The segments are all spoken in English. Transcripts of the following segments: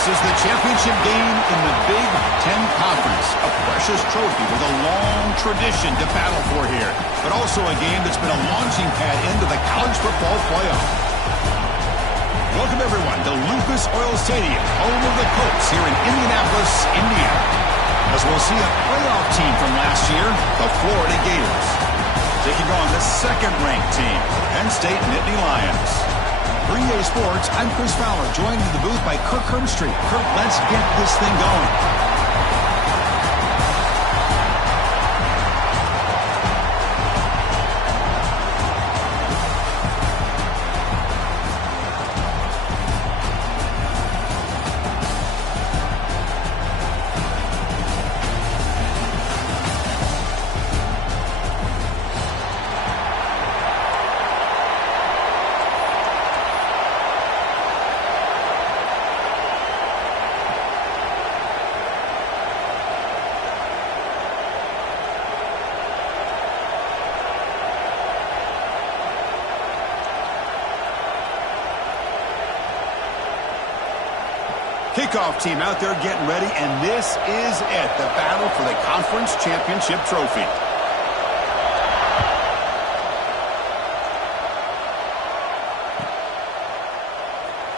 This is the championship game in the Big Ten Conference. A precious trophy with a long tradition to battle for here. But also a game that's been a launching pad into the college football playoff. Welcome, everyone, to Lucas Oil Stadium, home of the Colts here in Indianapolis, Indiana. As we'll see a playoff team from last year, the Florida Gators, taking on the second-ranked team, Penn State Nittany Lions. For EA Sports, I'm Chris Fowler, joined in the booth by Kirk Hermstreet. Kirk, let's get this thing going. Kickoff team out there getting ready, and this is it, the battle for the conference championship trophy.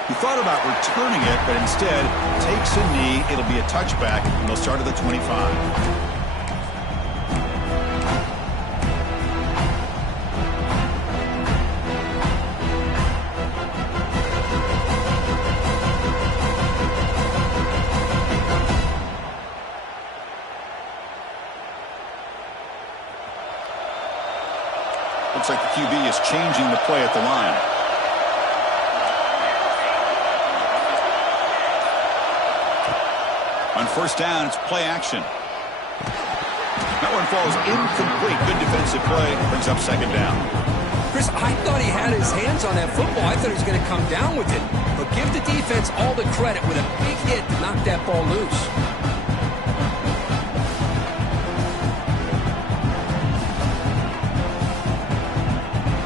He thought about returning it, but instead takes a knee. It'll be a touchback, and they'll start at the 25. Looks like the QB is changing the play at the line. On first down, it's play action. That one falls incomplete. Good defensive play. Brings up second down. Chris, I thought he had his hands on that football. I thought he was going to come down with it. But give the defense all the credit with a big hit to knock that ball loose.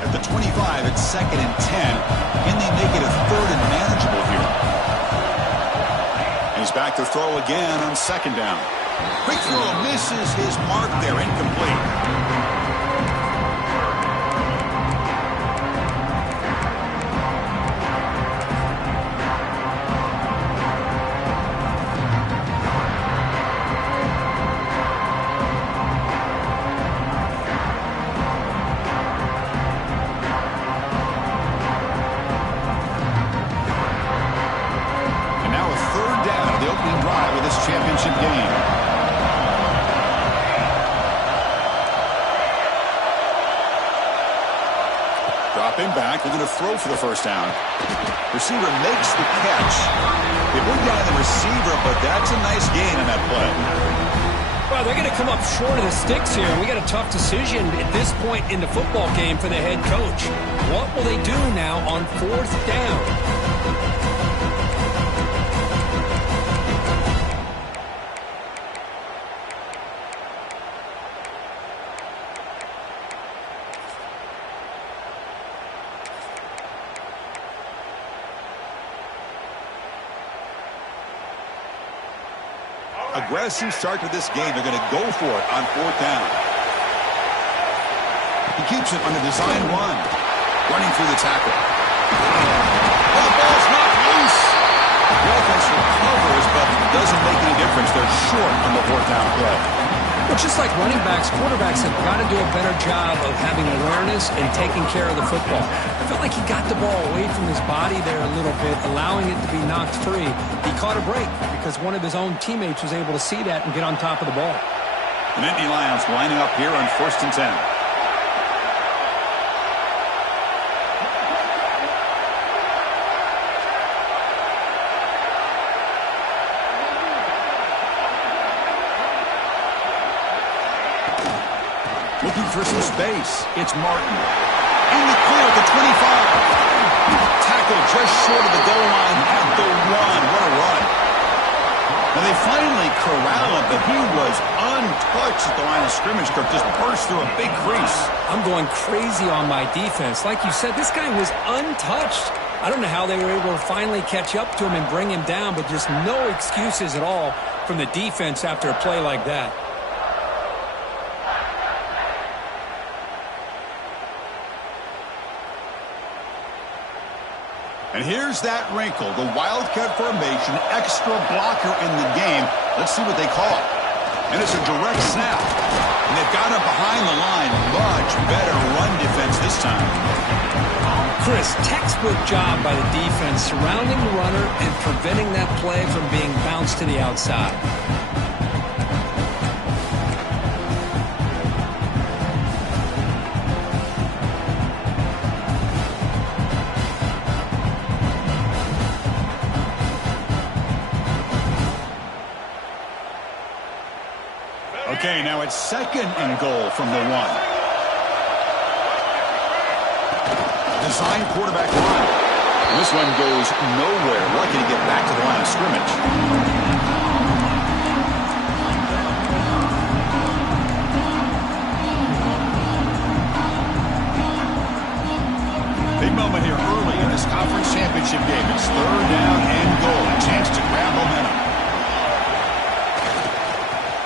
At the 25, it's second and 10. Can they make it a third and manageable here? He's back to throw again on second down. Quick throw misses his mark there, incomplete. Championship game. Dropping back, they're going to throw for the first down. Receiver makes the catch. They bring down the receiver, but that's a nice gain on that play. Well, they're going to come up short of the sticks here. We got a tough decision at this point in the football game for the head coach. What will they do now on fourth down? Aggressive start to this game. They're going to go for it on fourth down. He keeps it on the design run. Running through the tackle. Oh, the ball's not loose. The offense recovers, but doesn't make any difference. They're short on the fourth down play. Well, just like running backs, quarterbacks have got to do a better job of having awareness and taking care of the football. I felt like he got the ball away from his body there a little bit, allowing it to be knocked free. He caught a break because one of his own teammates was able to see that and get on top of the ball. The Nittany Lions lining up here on first and 10. Looking for some space. It's Martin. In the clear at the 25. Tackle just short of the goal line at the 1. What a run. And they finally corral him, but he was untouched at the line of scrimmage. Kirk just burst through a big crease. I'm going crazy on my defense. Like you said, this guy was untouched. I don't know how they were able to finally catch up to him and bring him down, but just no excuses at all from the defense after a play like that. And here's that wrinkle, the Wildcat formation, extra blocker in the game. Let's see what they call. And it's a direct snap. And they've got him behind the line. Much better run defense this time. Chris, textbook job by the defense surrounding the runner and preventing that play from being bounced to the outside. Okay, now it's 2nd and goal from the 1. Design quarterback line. And this one goes nowhere. Lucky to get back to the line of scrimmage. Big moment here early in this conference championship game. It's 3rd down and goal. A chance to grab momentum.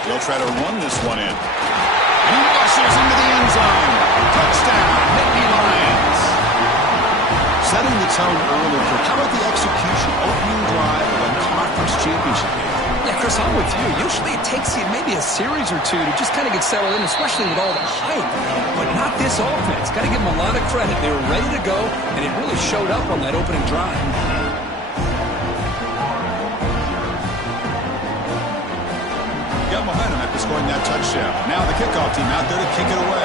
They'll try to run this one in. And he rushes into the end zone. Touchdown, Nittany Lions. Setting the tone early for how about the execution, opening drive of a conference championship game. Yeah, Chris, I'm with you. Usually it takes you maybe a series or two to just kind of get settled in, especially with all the hype. But not this offense. Got to give them a lot of credit. They were ready to go, and it really showed up on that opening drive. Got momentum after scoring that touchdown. Now the kickoff team out there to kick it away.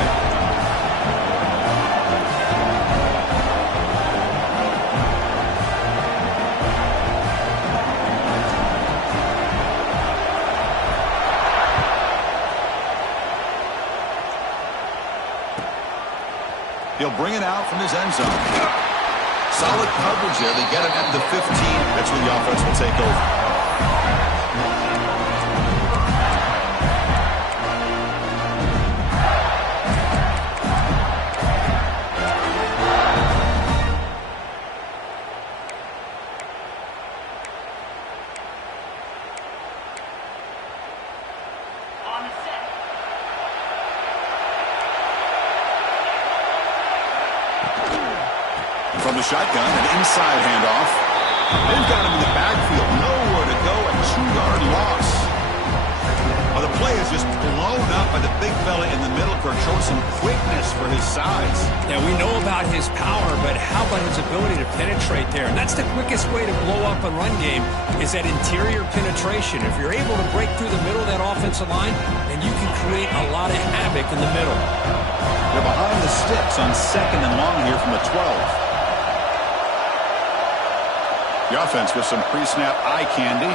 He'll bring it out from his end zone. Solid coverage there. They get him at the 15. That's where the offense will take over. From the shotgun, an inside handoff. They've got him in the backfield. Nowhere to go. A 2-yard loss. Well, the play is just blown up by the big fella in the middle. Kirk showing some quickness for his size. Yeah, we know about his power, but how about his ability to penetrate there? And that's the quickest way to blow up a run game is that interior penetration. If you're able to break through the middle of that offensive line, then you can create a lot of havoc in the middle. They're behind the sticks on 2nd and long here from the 12. The offense with some pre-snap eye candy.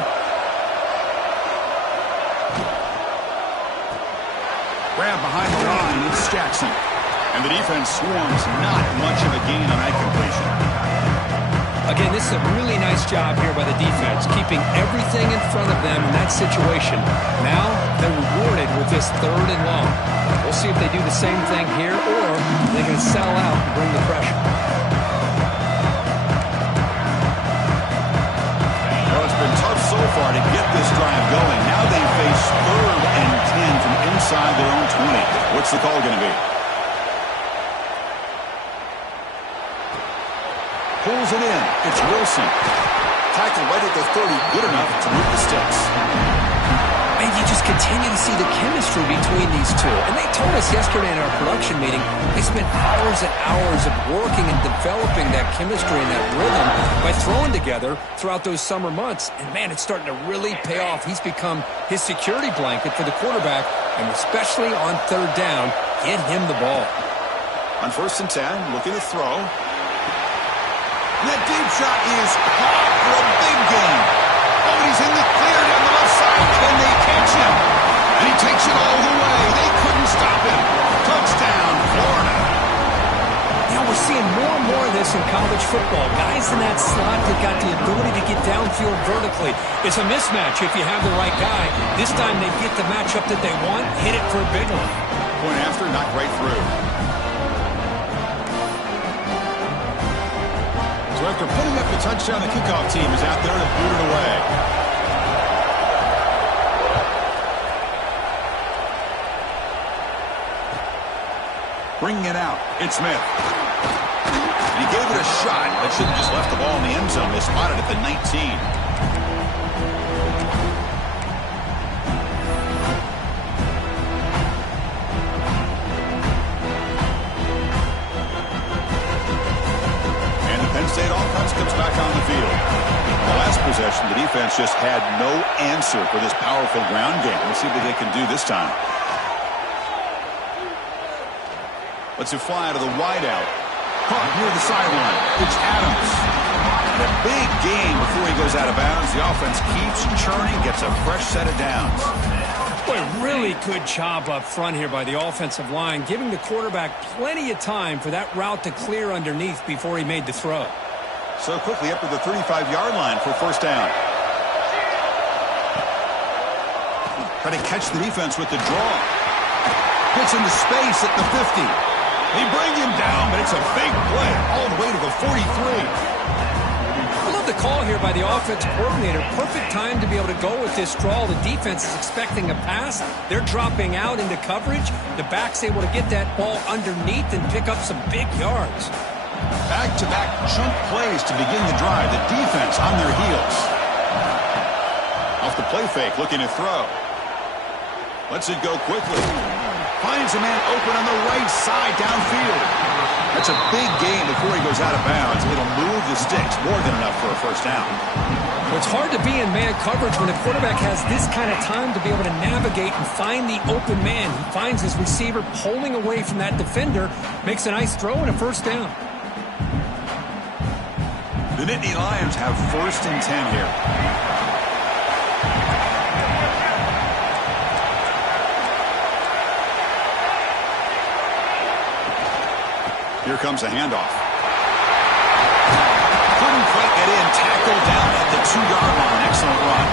Grab behind the line. It's Jackson. And the defense swarms. Not much of a gain on that completion. Again, this is a really nice job here by the defense, keeping everything in front of them in that situation. Now they're rewarded with this 3rd and long. We'll see if they do the same thing here or they're going to settle out and bring the pressure. Been tough so far to get this drive going. Now they face 3rd and 10 from inside their own 20. What's the call going to be? Pulls it in. It's Wilson. Tackled right at the 30. Good enough to move the sticks. And you just continue to see the chemistry between these two. And they told us yesterday in our production meeting, they spent hours and hours of working and developing that chemistry and that rhythm by throwing together throughout those summer months. And, man, it's starting to really pay off. He's become his security blanket for the quarterback, and especially on 3rd down, get him the ball. On 1st and 10, looking to throw. And that deep shot is caught for a big gain. Oh, and he's in the clear down the left side. Can they catch him? And he takes it all the way. They couldn't stop him. Touchdown, Florida. You know, we're seeing more and more of this in college football. Guys in that slot that got the ability to get downfield vertically. It's a mismatch if you have the right guy. This time they get the matchup that they want, hit it for a big one. Point after, knocked right through. So after putting up the touchdown, the kickoff team is out there to boot it away. Bringing it out, it's Smith. And he gave it a shot, but should have just left the ball in the end zone. They spotted it at the 19. State offense comes back on the field. The last possession, the defense just had no answer for this powerful ground game. Let's see what they can do this time. Let's it fly to the wideout. Caught near the sideline. It's Adams. And a big gain before he goes out of bounds. The offense keeps churning, gets a fresh set of downs. Boy, really good job up front here by the offensive line, giving the quarterback plenty of time for that route to clear underneath before he made the throw. So quickly up to the 35-yard line for first down. Try to catch the defense with the draw. Gets into space at the 50. They bring him down, but it's a big play all the way to the 43. I love the call here by the offensive coordinator. Perfect time to be able to go with this draw. The defense is expecting a pass. They're dropping out into coverage. The back's able to get that ball underneath and pick up some big yards. Back-to-back chunk plays to begin the drive. The defense on their heels. Off the play fake, looking to throw. Lets it go quickly. Finds a man open on the right side downfield. That's a big gain before he goes out of bounds. It'll move the sticks more than enough for a first down. It's hard to be in man coverage when the quarterback has this kind of time to be able to navigate and find the open man. He finds his receiver pulling away from that defender, makes a nice throw and a first down. The Nittany Lions have first and 10 here. Here comes a handoff. Couldn't quite get in. Tackled down at the 2-yard line. Excellent run.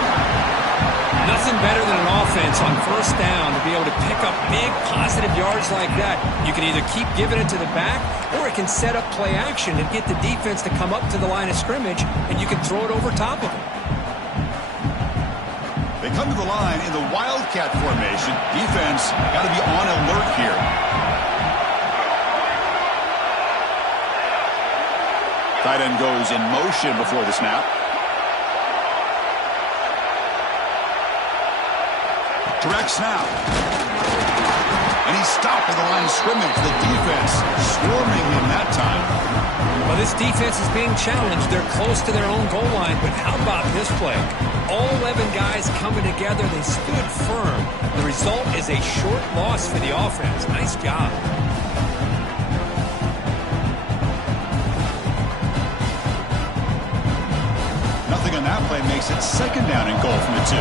Nothing better than an offense on first down to be able to pick up big positive yards like that. You can either keep giving it to the back, or it can set up play action and get the defense to come up to the line of scrimmage, and you can throw it over top of them. They come to the line in the Wildcat formation. Defense got to be on alert here. Tight end goes in motion before the snap. Direct snap. And he's stopped at the line of scrimmage. The defense swarming him that time. Well, this defense is being challenged. They're close to their own goal line, but how about this play? All 11 guys coming together. They stood firm. The result is a short loss for the offense. Nice job. Nothing on that play makes it second down and goal from the 2.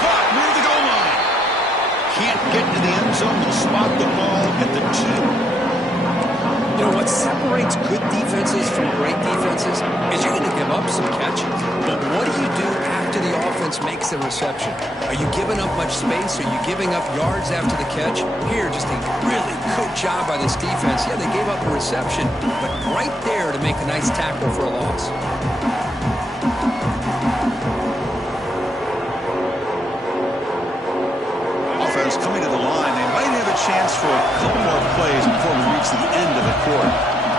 Caught near the goal line. Can't get to the end zone. They'll spot the ball at the 2. You know, what separates good defenses from great defenses is you're going to give up some catches. But what do you do after the offense makes a reception? Are you giving up much space? Are you giving up yards after the catch? Here, just a really good job by this defense. Yeah, they gave up a reception, but right there to make a nice tackle for a loss. Offense coming to the line. They might have a chance for a couple more plays before we reach the end of the quarter.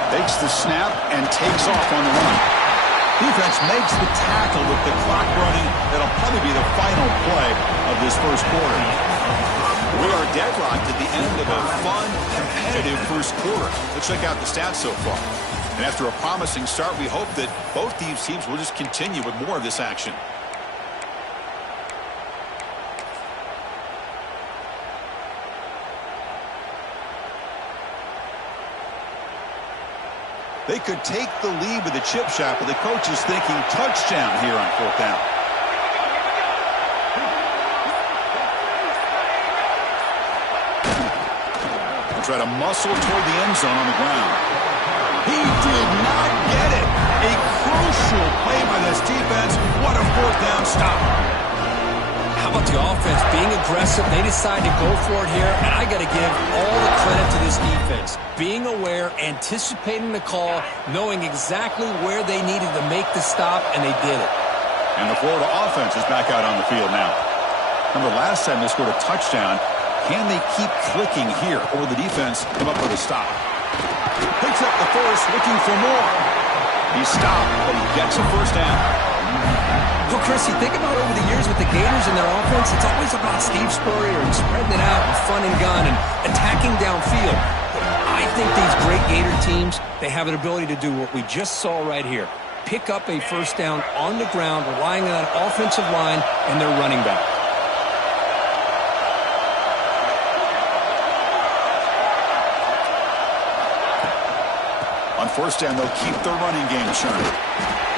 Takes the snap and takes off on the run. Defense makes the tackle with the clock running. That'll probably be the final play of this first quarter. We are deadlocked at the end of a fun, competitive first quarter. Let's check out the stats so far. And after a promising start, we hope that both these teams will just continue with more of this action. They could take the lead with a chip shot, but the coach is thinking touchdown here on fourth down. They'll try to muscle toward the end zone on the ground. He did not get it. A crucial play by this defense. What a fourth down stop. How about the offense being aggressive? They decide to go for it here, and I got to give all the credit to this defense. Being aware, anticipating the call, knowing exactly where they needed to make the stop, and they did it. And the Florida offense is back out on the field now. Remember last time they scored a touchdown. Can they keep clicking here, or will the defense come up with a stop? Picks up the force, looking for more. He stopped, but he gets a first down. Well, Chris, you think about over the years with the Gators and their offense, it's always about Steve Spurrier and spreading it out and front and gun and attacking downfield. I think these great Gator teams, they have an ability to do what we just saw right here. Pick up a first down on the ground, relying on that offensive line and their running back. On first down, they'll keep their running game churning.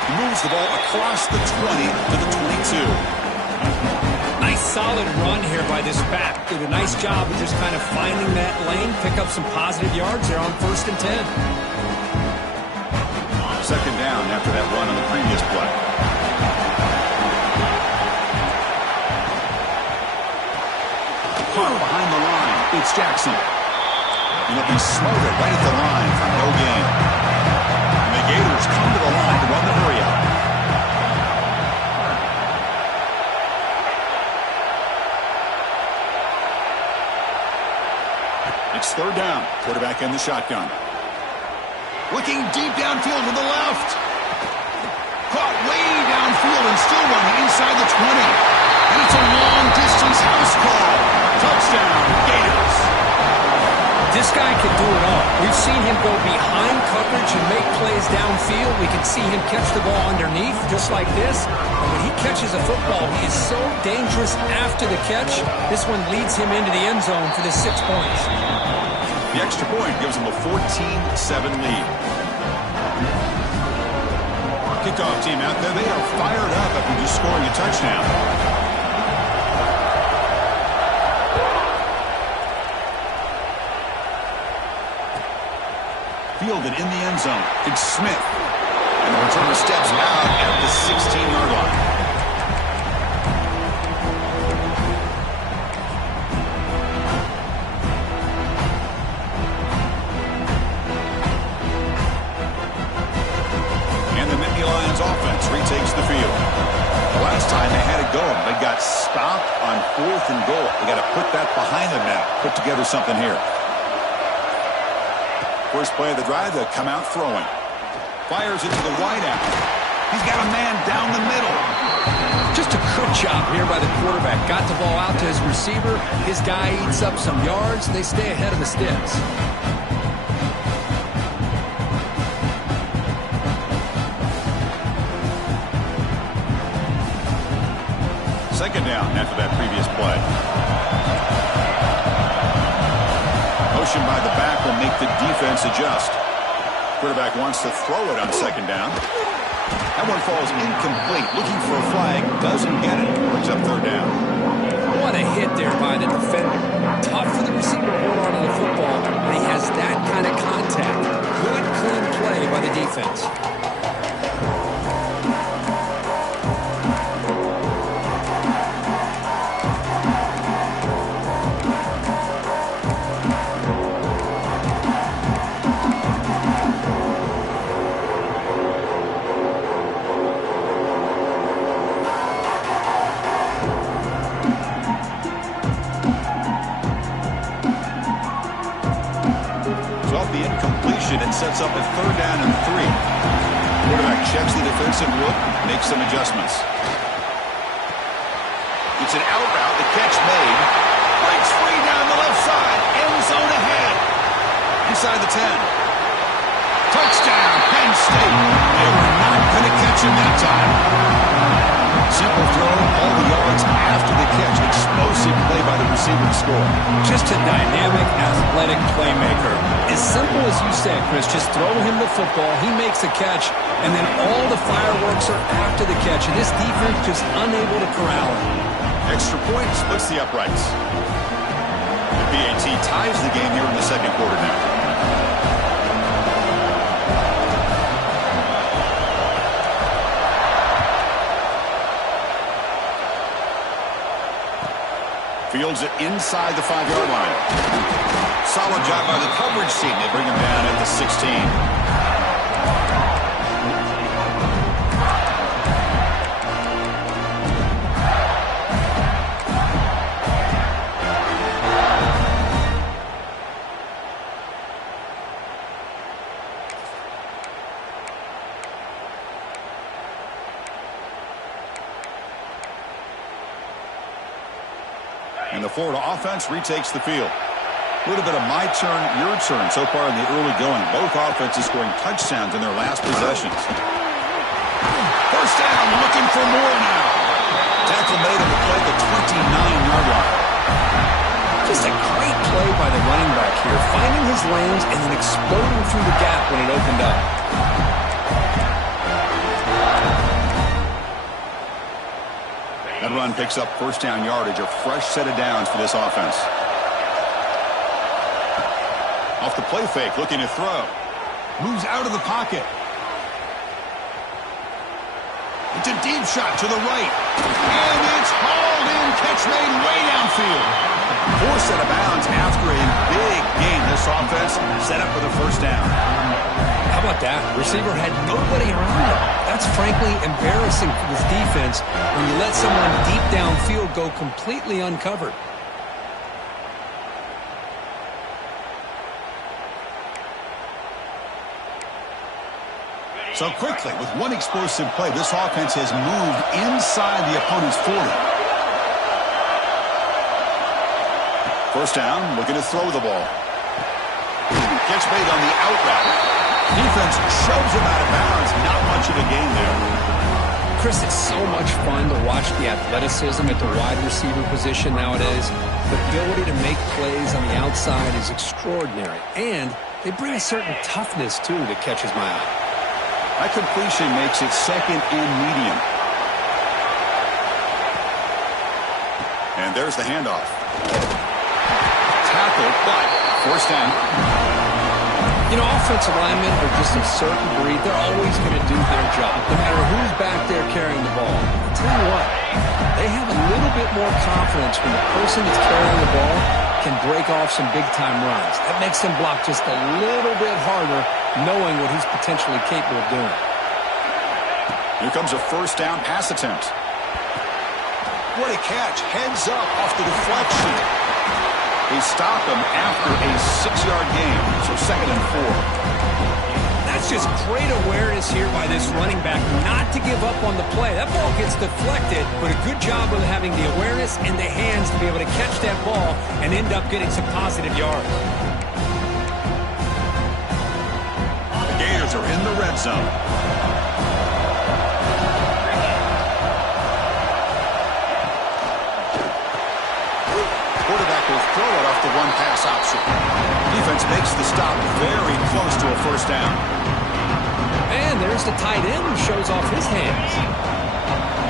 He moves the ball across the 20 to the 22. Nice solid run here by this back. Did a nice job of just kind of finding that lane, pick up some positive yards there on 1st and 10. Second down after that run on the previous play. Far behind the line, it's Jackson. And he'll be smothered right at the line for no gain. And the Gators come to the line to run the hurry out. It's third down. Quarterback in the shotgun. Looking deep downfield to the left. Caught way downfield and still running inside the 20. And it's a long-distance house call. Touchdown, Gators. This guy can do it all. We've seen him go behind coverage and make plays downfield. We can see him catch the ball underneath just like this. And when he catches a football, he is so dangerous after the catch. This one leads him into the end zone for the 6 points. The extra point gives them a 14-7 lead. Kickoff team out there. They are fired up after just scoring a touchdown. Fielded in the end zone. It's Smith. And the returner steps out at the 16-yard line. And the Nittany Lions offense retakes the field. The last time they had it going, they got stopped on 4th and goal. They got to put that behind them now. Put together something here. First play of the drive, they'll come out throwing. Fires into the wideout. He's got a man down the middle. Just a good job here by the quarterback. Got the ball out to his receiver. His guy eats up some yards. They stay ahead of the sticks. Second down after that previous play. Motion by the back will make the defense adjust. Quarterback wants to throw it on second down. That one falls incomplete. Looking for a flag. Doesn't get it. Brings up third down. What a hit there by the defender. Tough for the receiver to hold on to the football, but he has that kind of contact. Good, clean play by the defense. It sets up a third down and 3. Quarterback checks the defensive look, makes some adjustments. It's an out route, the catch made. Breaks free down the left side, end zone ahead. Inside the 10. Touchdown, Penn State. They were not going to catch him that time. Simple throw, all the yards after the catch. Explosive play by the receiver to score. Just a dynamic, athletic playmaker. As simple as you said, Chris, just throw him the football, he makes a catch, and then all the fireworks are after the catch, and this defense just unable to corral him. Extra point splits the uprights. The BAT ties the game here in the second quarter now. Fields it inside the 5-yard line. Solid job by the coverage team. They bring him down at the 16. And the Florida offense retakes the field. A little bit of my turn, your turn so far in the early going. Both offenses scoring touchdowns in their last possessions. First down, looking for more now. Tackle made on the play at the 29-yard line. Just a great play by the running back here, finding his lanes and then exploding through the gap when it opened up. That run picks up first down yardage, a fresh set of downs for this offense. Off the play fake, looking to throw. Moves out of the pocket. It's a deep shot to the right. And it's hauled in, catch made way downfield. Forced set of bounds after a big gain. This offense set up for the first down. How about that? Receiver had nobody around him. That's frankly embarrassing for this defense when you let someone deep downfield go completely uncovered. So quickly, with one explosive play, this offense has moved inside the opponent's 40. First down, looking to throw the ball. Catch made on the out route. Defense shoves him out of bounds. Not much of a gain there. Chris, it's so much fun to watch the athleticism at the wide receiver position nowadays. The ability to make plays on the outside is extraordinary. And they bring a certain toughness, too, that catches my eye. That completion makes it second and medium. And there's the handoff. Tackle, but first down. You know, offensive linemen are just a certain breed. They're always going to do their job, no matter who's back there carrying the ball. I'll tell you what, they have a little bit more confidence when the person that's carrying the ball can break off some big-time runs. That makes them block just a little bit harder, knowing what he's potentially capable of doing. Here comes a first down pass attempt. What a catch. Heads up off the deflection. They stop him after a 6-yard gain, so second and 4. That's just great awareness here by this running back not to give up on the play. That ball gets deflected, but a good job of having the awareness and the hands to be able to catch that ball and end up getting some positive yards. The Gators are in the red zone. Quarterback will throw it off the one-pass option. Defense makes the stop very close to a first down. And there's the tight end who shows off his hands.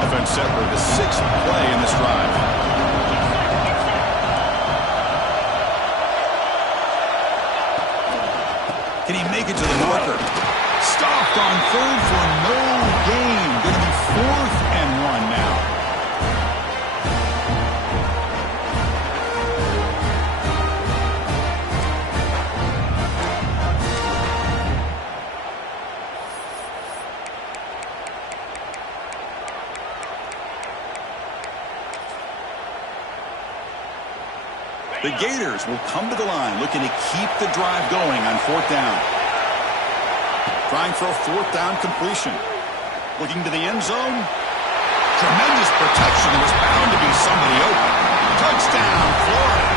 Offense set for the 6th play in this drive. Can he make it to the marker? Stopped on third for no gain. Going to be 4th and 1 now. The Gators will come to the line looking to keep the drive going on 4th down. Trying for a 4th down completion. Looking to the end zone. Tremendous protection. There was bound to be somebody open. Touchdown, Florida.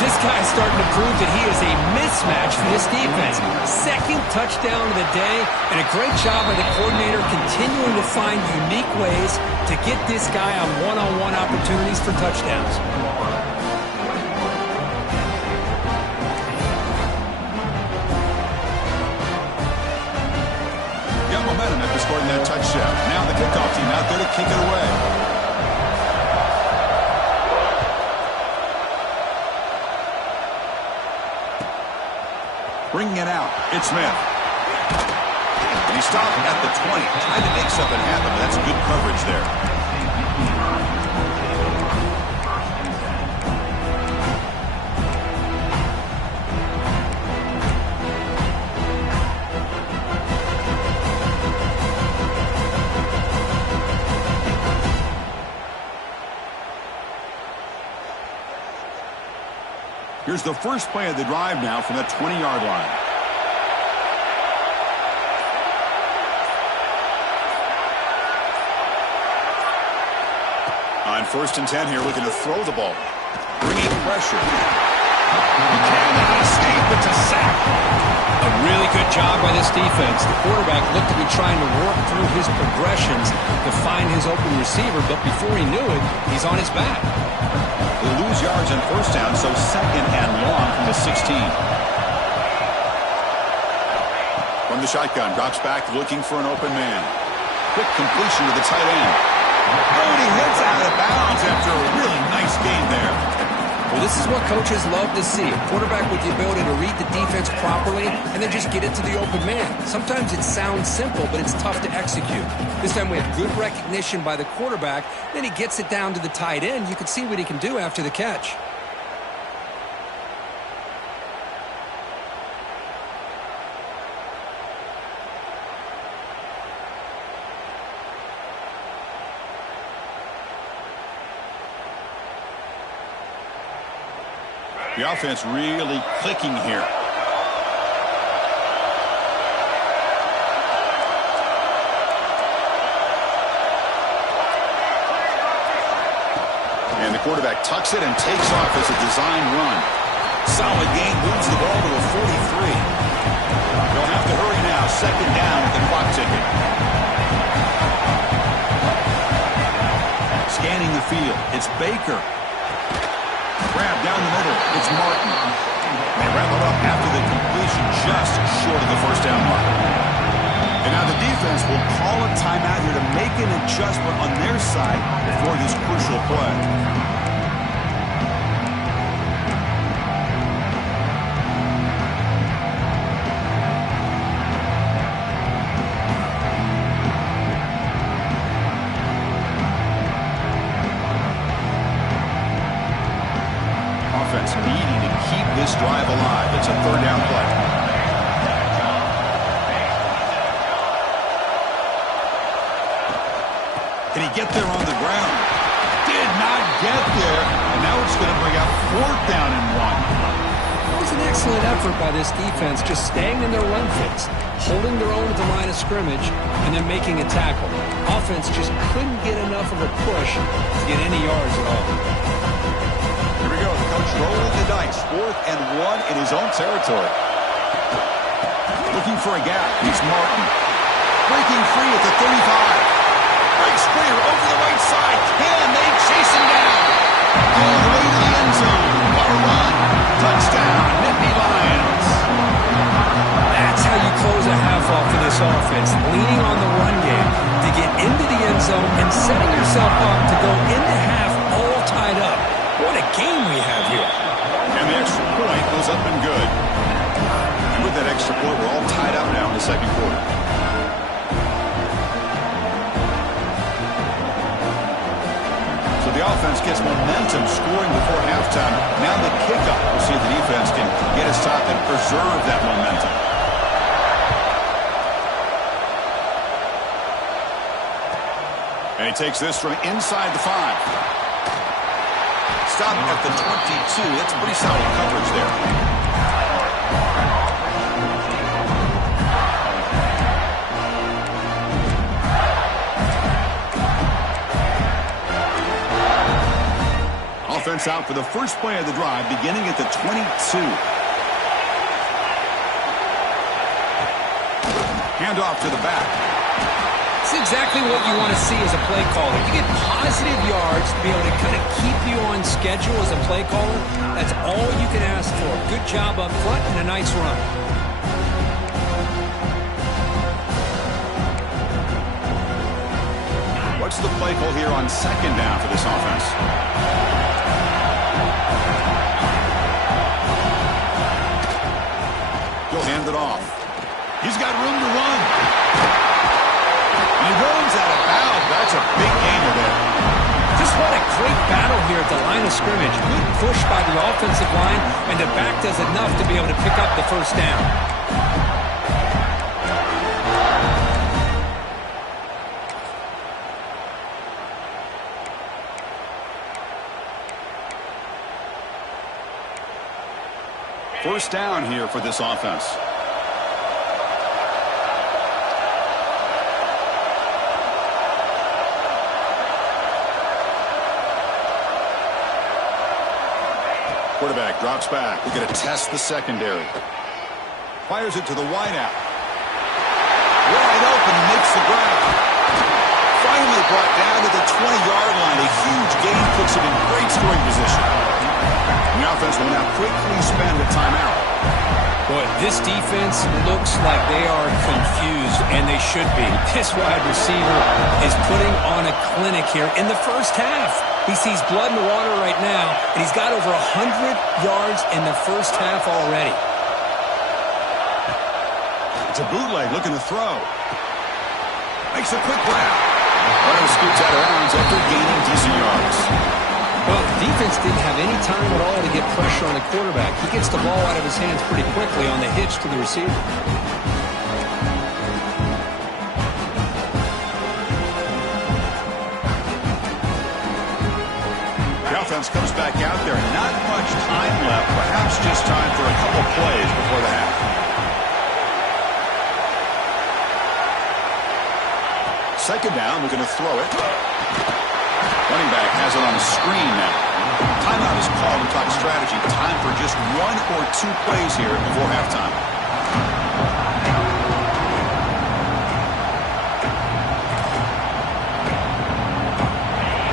This guy's starting to prove that he is a mismatch for this defense. 2nd touchdown of the day, and a great job by the coordinator continuing to find unique ways to get this guy on one-on-one opportunities for touchdowns. Momentum after scoring that touchdown. Now the kickoff team out there to kick it away. Bringing it out, it's Smith. And he stopped at the 20. Tried to make something happen, but that's good coverage there. Here's the first play of the drive now from the 20-yard line. On 1st and 10 here, looking to throw the ball. Bringing pressure. He cannot escape. It's a sack. A really good job by this defense. The quarterback looked to be trying to work through his progressions to find his open receiver, but before he knew it, he's on his back. They lose yards on 1st down, so 2nd and long from the 16. From the shotgun, drops back looking for an open man. Quick completion to the tight end. Oh, and he hits out of bounds after a really nice game there. Well, this is what coaches love to see. A quarterback with the ability to read the defense properly and then just get it to the open man. Sometimes it sounds simple, but it's tough to execute. This time we have good recognition by the quarterback. Then he gets it down to the tight end. You can see what he can do after the catch. The offense really clicking here. And the quarterback tucks it and takes off as a design run. Solid game, moves the ball to a 43. They'll have to hurry now. 2nd down with the clock ticking. Scanning the field, it's Baker. Grab down the middle. It's Martin. They wrap it up after the completion just short of the 1st down mark. And now the defense will call a timeout here to make an adjustment on their side before this crucial play. Needing to keep this drive alive. It's a 3rd down play. Can he get there on the ground? Did not get there. And now it's going to bring out 4th down and 1. It was an excellent effort by this defense, just staying in their run fits, holding their own at the line of scrimmage, and then making a tackle. Offense just couldn't get enough of a push to get any yards at all. Here we go. The coach rolling the dice. 4th and 1 in his own territory. Looking for a gap. It's Martin. Breaking free at the 35. Breaks free over the right side. Can they chase him down? All the way to the end zone. What a run. Touchdown. Nittany Lions. That's how you close a half off for this offense. Leaning on the run game to get into the end zone and setting yourself up to go into half all tied up. What a game we have here. And the extra point goes up and good. And with that extra point, we're all tied up now in the 2nd quarter. So the offense gets momentum scoring before halftime. Now the kickoff. We'll see if the defense can get a stop and preserve that momentum. And he takes this from inside the 5. Stop at the 22. That's pretty solid coverage there. Offense out for the first play of the drive, beginning at the 22. Handoff to the back. It's exactly what you want to see as a play caller. You get positive yards to be able to kind of keep you on schedule as a play caller. That's all you can ask for. Good job up front and a nice run. What's the play call here on 2nd down for this offense? He'll hand it off. He's got room to run. He runs out of bounds. That's a big gainer there. Just what a great battle here at the line of scrimmage. Good push by the offensive line, and the back does enough to be able to pick up the 1st down. First down here for this offense. Quarterback drops back. We're going to test the secondary. Fires it to the wideout. Wide open, makes the grab. Finally brought down to the 20-yard line. A huge gain puts him in great scoring position. The offense will now quickly spend a timeout. Boy, this defense looks like they are confused, and they should be. This wide receiver is putting on a clinic here in the first half. He sees blood in the water right now, and he's got over 100 yards in the first half already. It's a bootleg looking to throw. Makes a quick grab. Runner scoots out of bounds after gaining decent yards. Well, the defense didn't have any time at all to get pressure on the quarterback. He gets the ball out of his hands pretty quickly on the hitch to the receiver. Offense comes back out there. Not much time left. Perhaps just time for a couple plays before the half. Second down, we're going to throw it. Running back has it on a screen now. Timeout is called to talk strategy. Time for just one or two plays here before halftime.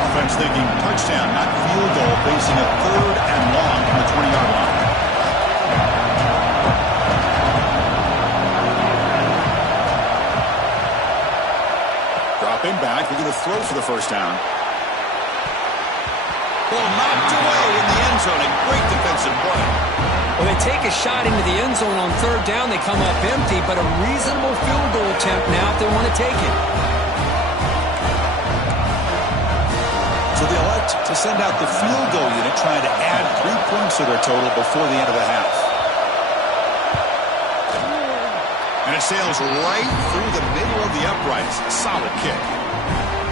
Offense thinking touchdown, not field goal, facing a third and long from the 20-yard line. Dropping back, we're going to throw for the first down. Ball knocked away in the end zone. A great defensive play. Well, they take a shot into the end zone on third down. They come up empty, but a reasonable field goal attempt now if they want to take it. So they elect to send out the field goal unit, trying to add 3 points to their total before the end of the half. And it sails right through the middle of the uprights. Solid kick.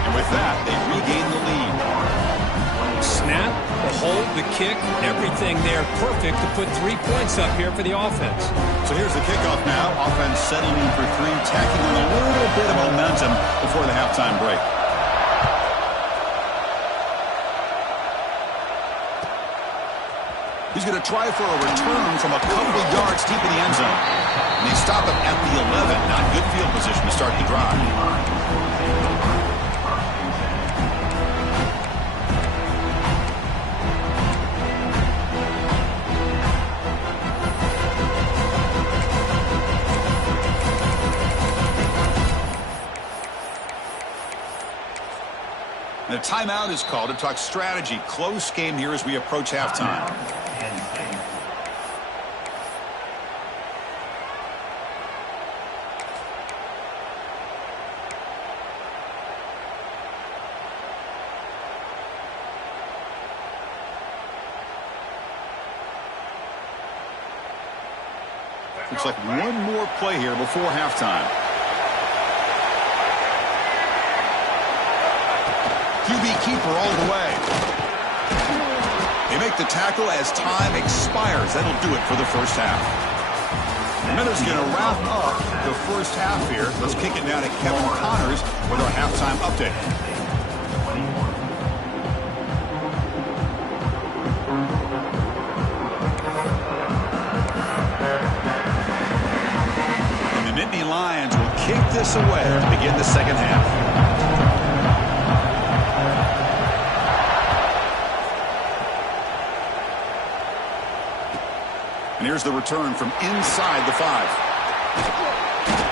And with that, they regain the lead. Snap, the hold, the kick, everything there perfect to put 3 points up here for the offense. So here's the kickoff now. Offense settling in for 3, tacking on a little bit of momentum before the halftime break. He's going to try for a return from a couple of yards deep in the end zone. And they stop him at the 11. Not good field position to start the drive. The timeout is called to talk strategy. Close game here as we approach halftime. Looks like one more play here before halftime. QB keeper all the way. They make the tackle as time expires. That'll do it for the first half. The Miners going to wrap up the first half here. Let's kick it down to Kevin Connors with our halftime update. And the Nittany Lions will kick this away to begin the second half. And here's the return from inside the 5.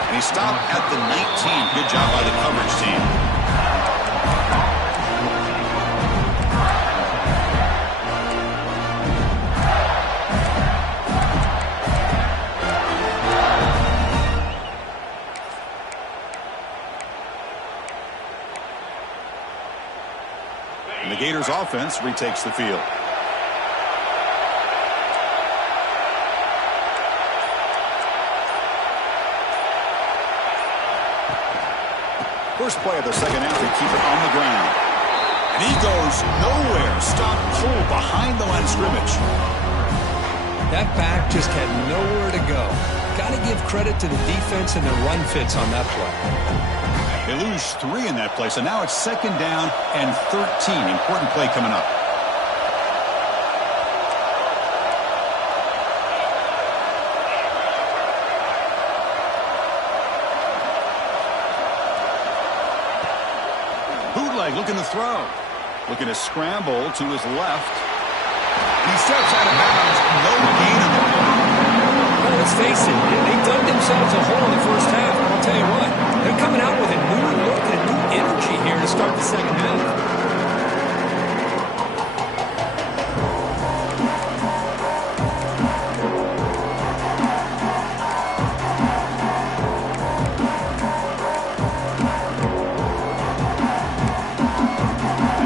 And he stopped at the 19. Good job by the coverage team. And the Gators offense retakes the field. First play of the second half, they keep it on the ground. And he goes nowhere. Stop cold behind the line of scrimmage. That back just had nowhere to go. Got to give credit to the defense and the run fits on that play. They lose 3 in that play, so now it's 2nd down and 13. Important play coming up. Bootleg looking to throw. Looking to scramble to his left. He steps out of bounds. No gain on the play. Well, let's face it, they dug themselves a hole in the first half. I'll tell you what, they're coming out with a new look and a new energy here to start the second half.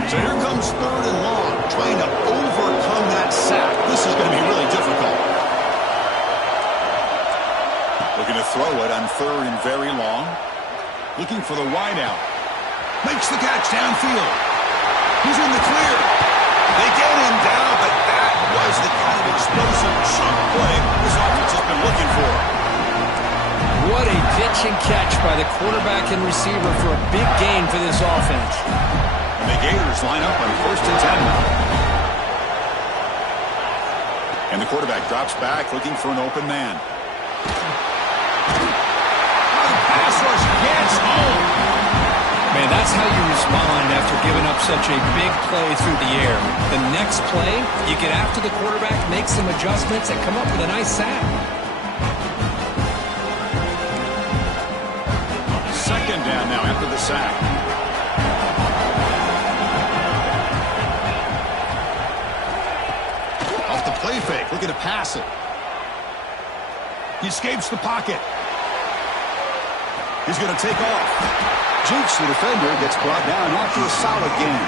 So here comes 3rd and long, trying to overcome that sack. This is going to be really difficult. Looking to throw it on 3rd and very long. Looking for the wide out. Makes the catch downfield. He's in the clear. They get him down, but that was the kind of explosive chunk play this offense has been looking for. What a pitch and catch by the quarterback and receiver for a big gain for this offense. And the Gators line up on 1st and 10. And the quarterback drops back, looking for an open man. Pass rush gets home. Man, that's how you respond after giving up such a big play through the air. The next play, you get after the quarterback, make some adjustments, and come up with a nice sack. 2nd down now after the sack. Off the play fake, looking to pass it. He escapes the pocket. He's going to take off. Jinx, the defender, gets brought down after a solid game.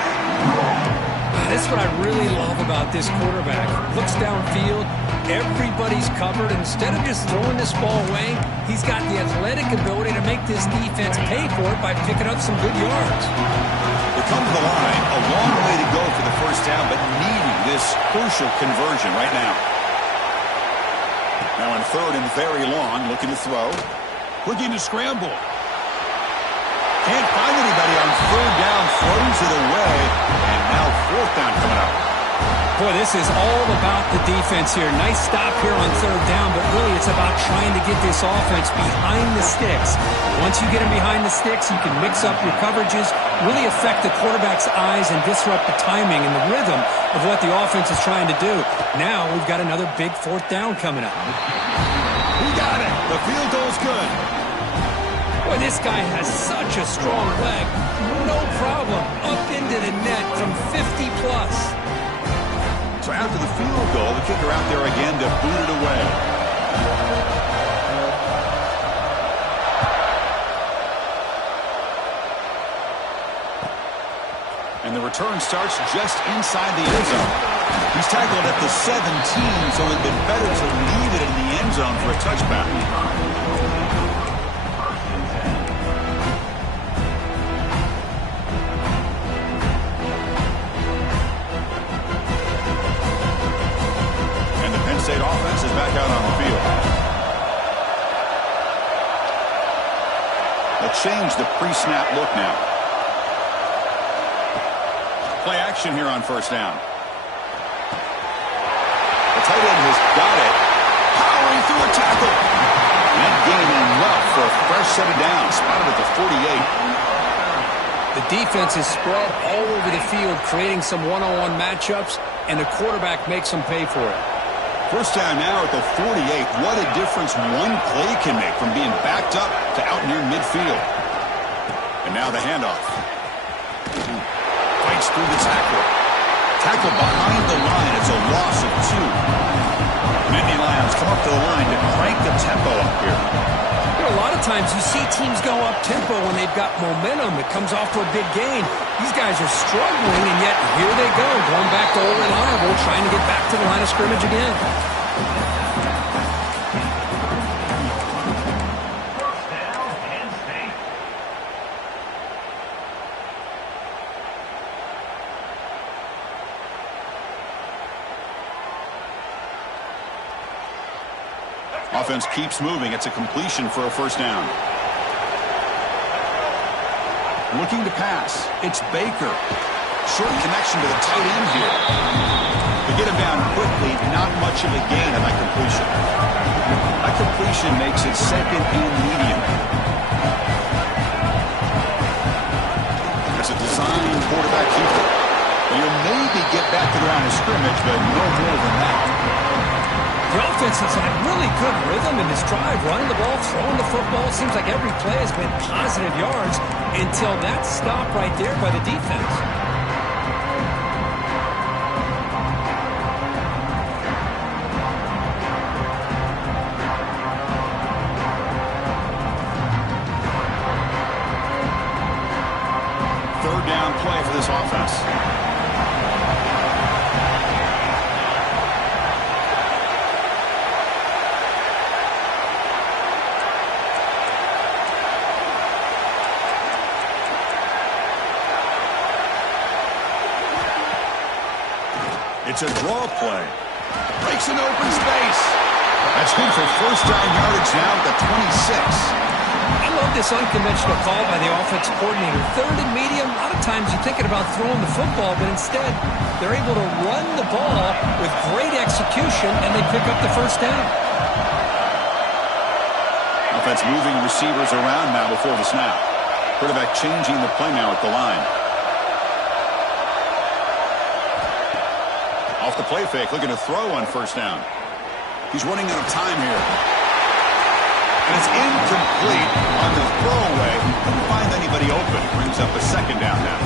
That's what I really love about this quarterback. Looks downfield, everybody's covered. Instead of just throwing this ball away, he's got the athletic ability to make this defense pay for it by picking up some good yards. They come to the line, a long way to go for the first down, but needing this crucial conversion right now. Now in 3rd and very long, looking to throw. Looking to scramble. Can't find anybody on 3rd down, throws it away, and now 4th down coming up. Boy, this is all about the defense here. Nice stop here on 3rd down, but really it's about trying to get this offense behind the sticks. Once you get them behind the sticks, you can mix up your coverages, really affect the quarterback's eyes and disrupt the timing and the rhythm of what the offense is trying to do. Now we've got another big 4th down coming up. He got it. The field goal's good. Boy, this guy has such a strong leg. No problem. Up into the net from 50 plus. So after the field goal, the kicker out there again to boot it away. And the return starts just inside the end zone. He's tackled at the 17, so it would have been better to leave it in the end zone for a touchback. State offense is back out on the field. They'll change the pre-snap look now. Play action here on 1st down. The tight end has got it. Powering through a tackle. And that game enough for a fresh set of downs. Spotted at the 48. The defense is spread all over the field, creating some one-on-one matchups, and the quarterback makes them pay for it. 1st down now at the 48. What a difference one play can make from being backed up to out near midfield. And now the handoff. Fights through the tackle. Tackle behind the line. It's a loss of 2. Nittany Lions come up to the line to crank the tempo up here. You know, a lot of times you see teams go up-tempo when they've got momentum. It comes off to a big gain. These guys are struggling, and yet here they go, going back to old reliable, trying to get back to the line of scrimmage again. Offense keeps moving. It's a completion for a first down. Looking to pass. It's Baker. Short connection to the tight end here. They get him down quickly. Not much of a gain on that completion. That completion makes it second and medium. That's a design quarterback keeper. You'll maybe get back to the line of scrimmage, but no more than that. The offense has had really good rhythm in this drive, running the ball, throwing the football. Seems like every play has been positive yards until that stop right there by the defense. Third down play for this offense. It's a draw play. Breaks an open space. That's good for first down yardage now at the 26. I love this unconventional call by the offensive coordinator. Third and medium, a lot of times you're thinking about throwing the football, but instead they're able to run the ball with great execution, and they pick up the first down. Offense moving receivers around now before the snap. Quarterback changing the play now at the line. Off the play fake, looking to throw on first down. He's running out of time here. And it's incomplete on the throwaway. Couldn't find anybody open. Brings up a second down now.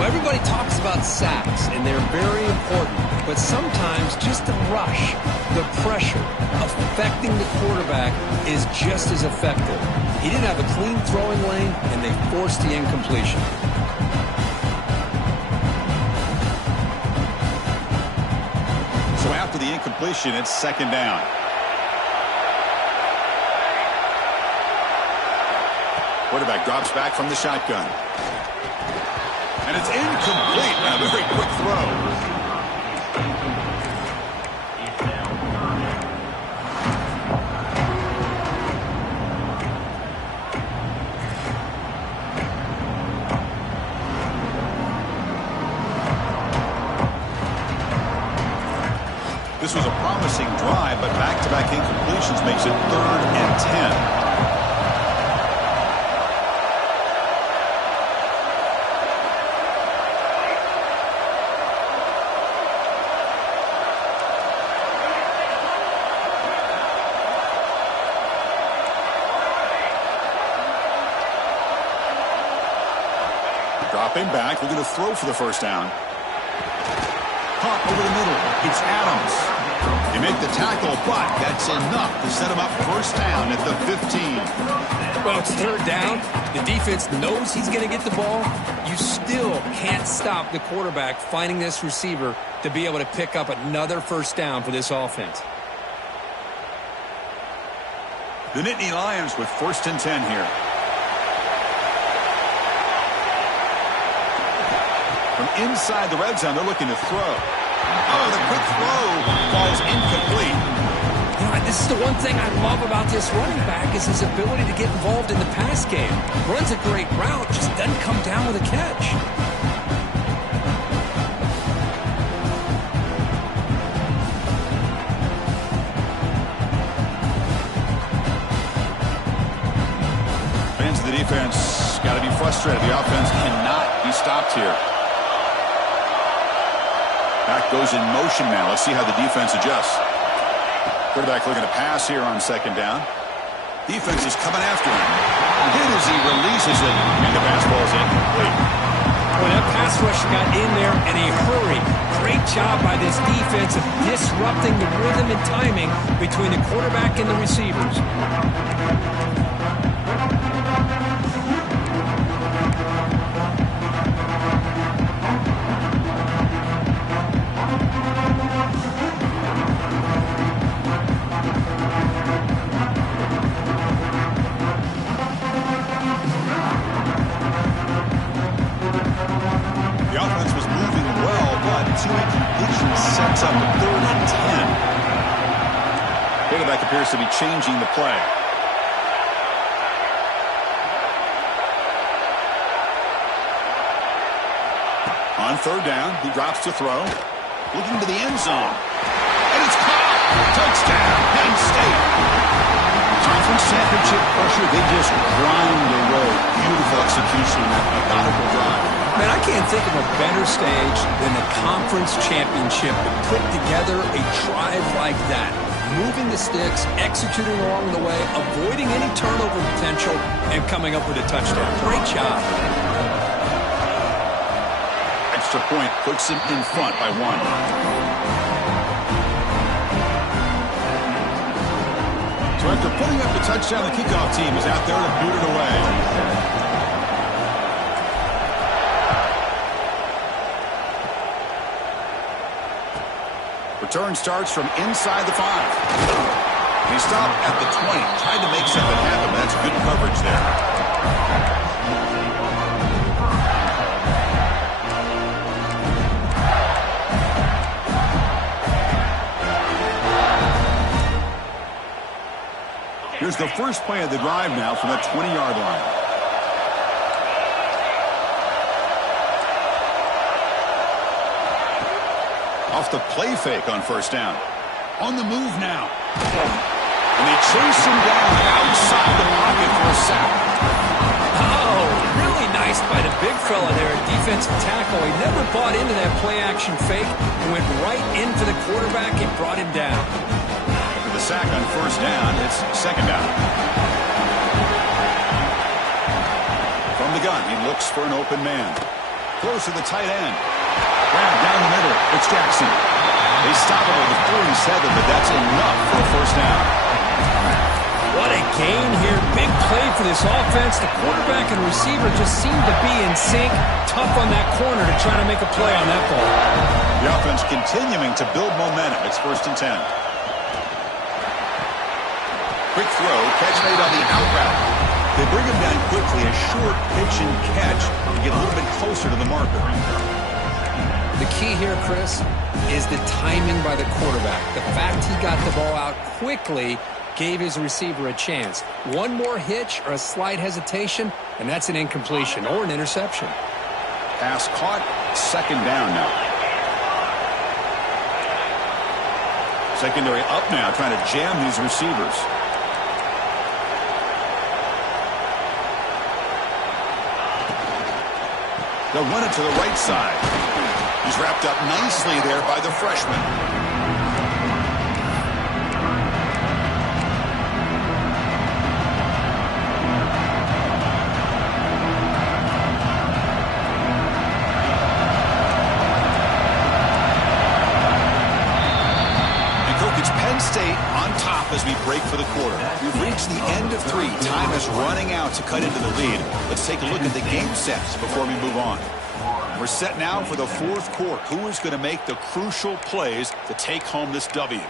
Well, everybody talks about sacks, and they're very important. But sometimes just the rush, the pressure, affecting the quarterback is just as effective. He didn't have a clean throwing lane, and they forced the incompletion. So after the incompletion, it's second down. Quarterback drops back from the shotgun. And it's incomplete. A very quick throw. This was a promising drive, but back-to-back incompletions makes it 3rd and 10. Dropping back, looking to throw for the first down. Caught over the middle. It's Adams. They make the tackle, but that's enough to set him up first down at the 15. Well, it's third down. The defense knows he's going to get the ball. You still can't stop the quarterback finding this receiver to be able to pick up another first down for this offense. The Nittany Lions with 1st and 10 here. From inside the red zone, they're looking to throw. Oh, the quick throw falls incomplete. You know, this is the one thing I love about this running back is his ability to get involved in the pass game. Runs a great route, just doesn't come down with a catch. Fans of the defense got to be frustrated. The offense cannot be stopped here. Back goes in motion now. Let's see how the defense adjusts. Quarterback looking to pass here on second down. Defense is coming after him. Hit as he releases it, and the pass ball is incomplete. Well, that pass rush got in there in a hurry. Great job by this defense of disrupting the rhythm and timing between the quarterback and the receivers. quarterback appears to be changing the play. On third down, he drops to throw. Looking to the end zone. And it's caught. Touchdown, Penn State. Conference championship pressure, they just grind away. Beautiful execution in that methodical drive. Man, I can't think of a better stage than the conference championship to put together a drive like that. Moving the sticks, executing along the way, avoiding any turnover potential, and coming up with a touchdown. Great job. Extra point puts him in front by 1. So after putting up the touchdown, the kickoff team is out there to boot it away. Return starts from inside the 5. He stopped at the 20. Tried to make something happen, but that's good coverage there. Here's the first play of the drive now from the 20-yard line. Off the play fake on first down. On the move now. And they chase him down outside the pocket for a sack. Oh, really nice by the big fella there at defensive tackle. He never bought into that play-action fake and went right into the quarterback and brought him down. The sack on first down, it's second down. From the gun, he looks for an open man. Close to the tight end. Grab down the middle, it's Jackson. They stop it with the 47, but that's enough for a first down. What a gain here. Big play for this offense. The quarterback and receiver just seem to be in sync. Tough on that corner to try to make a play on that ball. The offense continuing to build momentum. It's 1st and 10. Quick throw, catch made on the out route. They bring him down quickly, a short pitch and catch to get a little bit closer to the marker. The key here, Chris, is the timing by the quarterback. The fact he got the ball out quickly gave his receiver a chance. One more hitch or a slight hesitation, and that's an incompletion or an interception. Pass caught, second down now. Secondary up now, trying to jam these receivers. They'll run it to the right side. He's wrapped up nicely there by the freshman. And Cook, it's Penn State on top as we break for the quarter. We've reached the end of 3. Time is running out to cut into the lead. Let's take a look at the game sets before we move on. We're set now for the 4th quarter. Who is going to make the crucial plays to take home this W?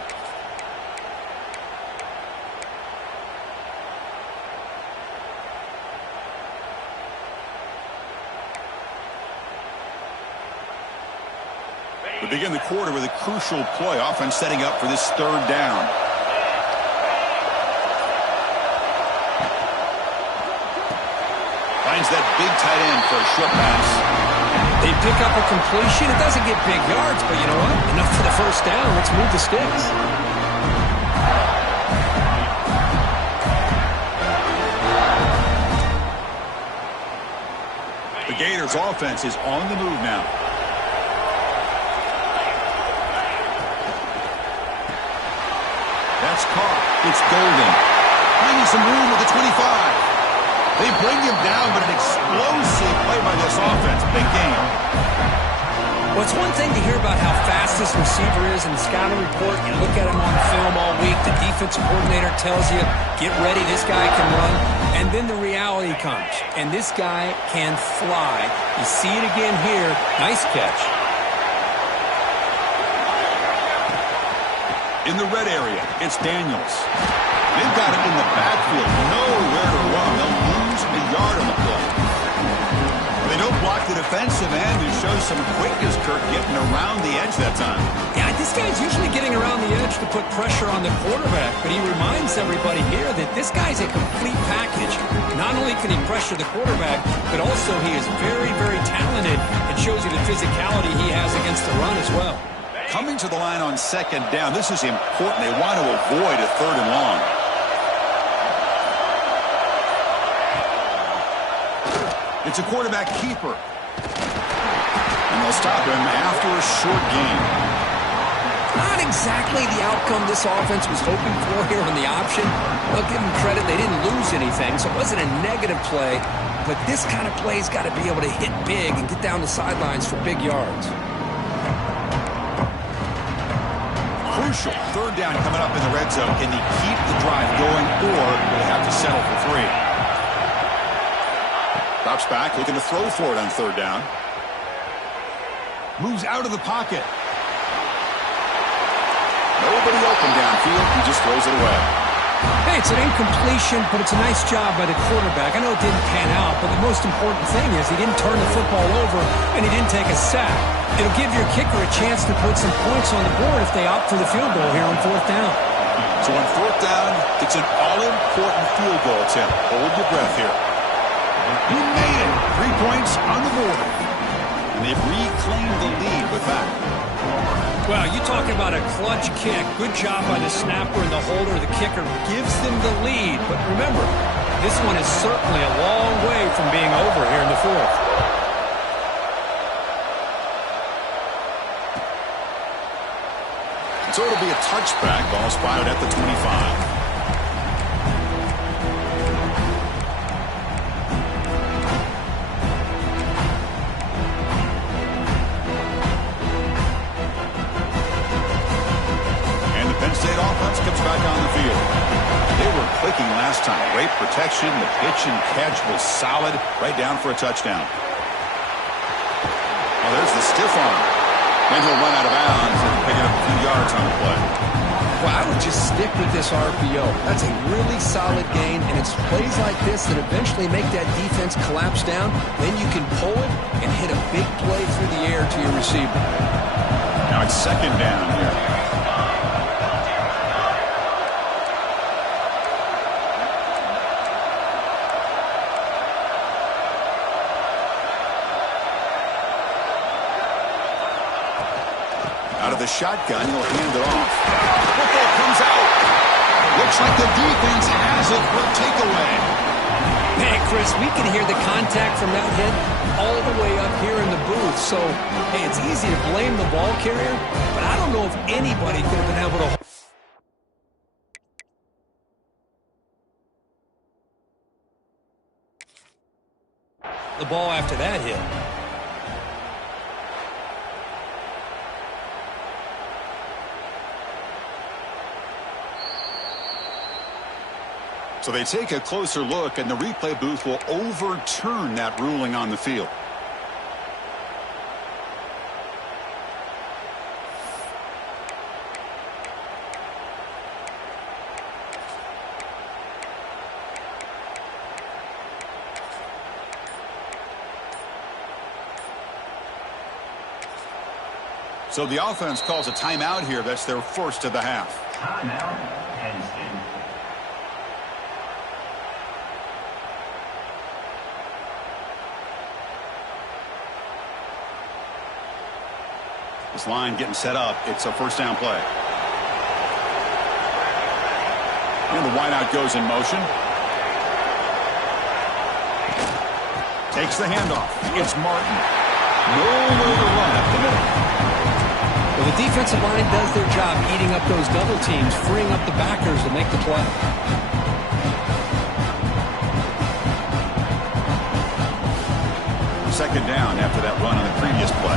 We begin the quarter with a crucial play. Offense setting up for this 3rd down. Finds that big tight end for a short pass. They pick up a completion. It doesn't get big yards, but you know what? Enough for the first down. Let's move the sticks. The Gators' offense is on the move now. That's caught. It's Golden. Finding some room at the 25. They bring him down, but an explosive play by this offense. Big game. Well, it's one thing to hear about how fast this receiver is in the scouting report. You look at him on film all week. The defensive coordinator tells you, get ready, this guy can run. And then the reality comes, and this guy can fly. You see it again here. Nice catch. In the red area, it's Daniels. They've got him in the backfield. Nowhere to run. They'll lose a yard on the play. They don't block block the defensive end and show some quickness, Kirk, getting around the edge that time. Yeah, this guy's usually getting around the edge to put pressure on the quarterback, but he reminds everybody here that this guy's a complete package. Not only can he pressure the quarterback, but also he is very, very talented. It shows you the physicality he has against the run as well. Coming to the line on second down, this is important. They want to avoid a third and long. It's a quarterback keeper. And they'll stop him after a short gain. Not exactly the outcome this offense was hoping for here on the option. I'll give them credit, they didn't lose anything, so it wasn't a negative play. But this kind of play's got to be able to hit big and get down the sidelines for big yards. Crucial third down coming up in the red zone. Can he keep the drive going, or will they have to settle for 3? Drops back, looking to throw for it on third down. Moves out of the pocket. Nobody open downfield. He just throws it away. Hey, it's an incompletion, but it's a nice job by the quarterback. I know it didn't pan out, but the most important thing is he didn't turn the football over and he didn't take a sack. It'll give your kicker a chance to put some points on the board if they opt for the field goal here on fourth down. So on fourth down, it's an all-important field goal attempt. Hold your breath here. He made it. 3 points on the board. And they've reclaimed the lead with that. Well, you talk about a clutch kick. Good job by the snapper and the holder. The kicker gives them the lead. But remember, this one is certainly a long way from being over here in the fourth. So it'll be a touchback. Ball spotted at the 25. State offense comes back on the field. They were clicking last time. Great protection. The pitch and catch was solid. Right down for a touchdown. Well, there's the stiff arm. Then he'll run out of bounds and pick up a few yards on the play. Well, I would just stick with this RPO. That's a really solid gain, and it's plays like this that eventually make that defense collapse down. Then you can pull it and hit a big play through the air to your receiver. Now it's second down here. Out of the shotgun, he'll hand it off. Football comes out. Looks like the defense has it for a takeaway. Hey, Chris, we can hear the contact from that hit all the way up here in the booth. So, hey, it's easy to blame the ball carrier, but I don't know if anybody could have been able to... the ball after that hit. So they take a closer look, and the replay booth will overturn that ruling on the field. So the offense calls a timeout here. That's their first of the half. Timeout, Penn State. This line getting set up. It's a first down play. And the wideout goes in motion. Takes the handoff. It's Martin. Nowhere to run up the middle. Well, the defensive line does their job eating up those double teams, freeing up the backers to make the play. Second down after that run on the previous play.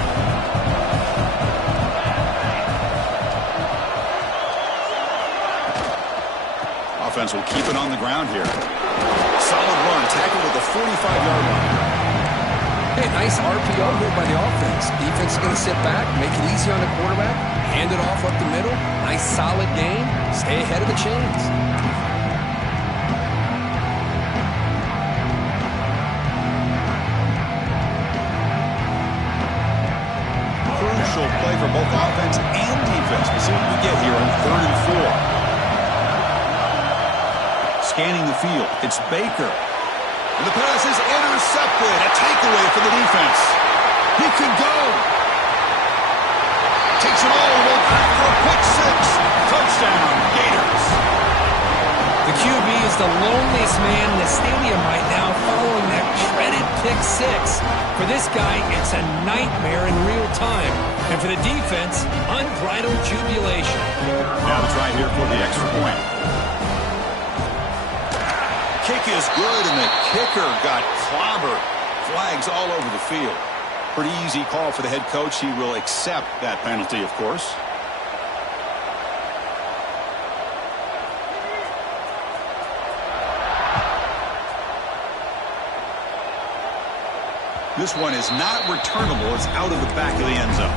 Offense will keep it on the ground here. Solid run, tackled at the 45-yard line. Hey, nice RPO here by the offense. Defense is going to sit back, make it easy on the quarterback, hand it off up the middle. Nice solid game. Stay ahead of the chains. for both offense and defense. We'll see what we get here on 3rd and 4. Scanning the field. It's Baker. And the pass is intercepted. A takeaway for the defense. He could go. Takes it all the way back for a pick 6. Touchdown, Gators. The QB is the loneliest man in the stadium right now following that shredded pick 6. For this guy, it's a nightmare in real time. And for the defense, unbridled jubilation. Now the try here for the extra point. Kick is good, and the kicker got clobbered. Flags all over the field. Pretty easy call for the head coach. He will accept that penalty, of course. This one is not returnable. It's out of the back of the end zone.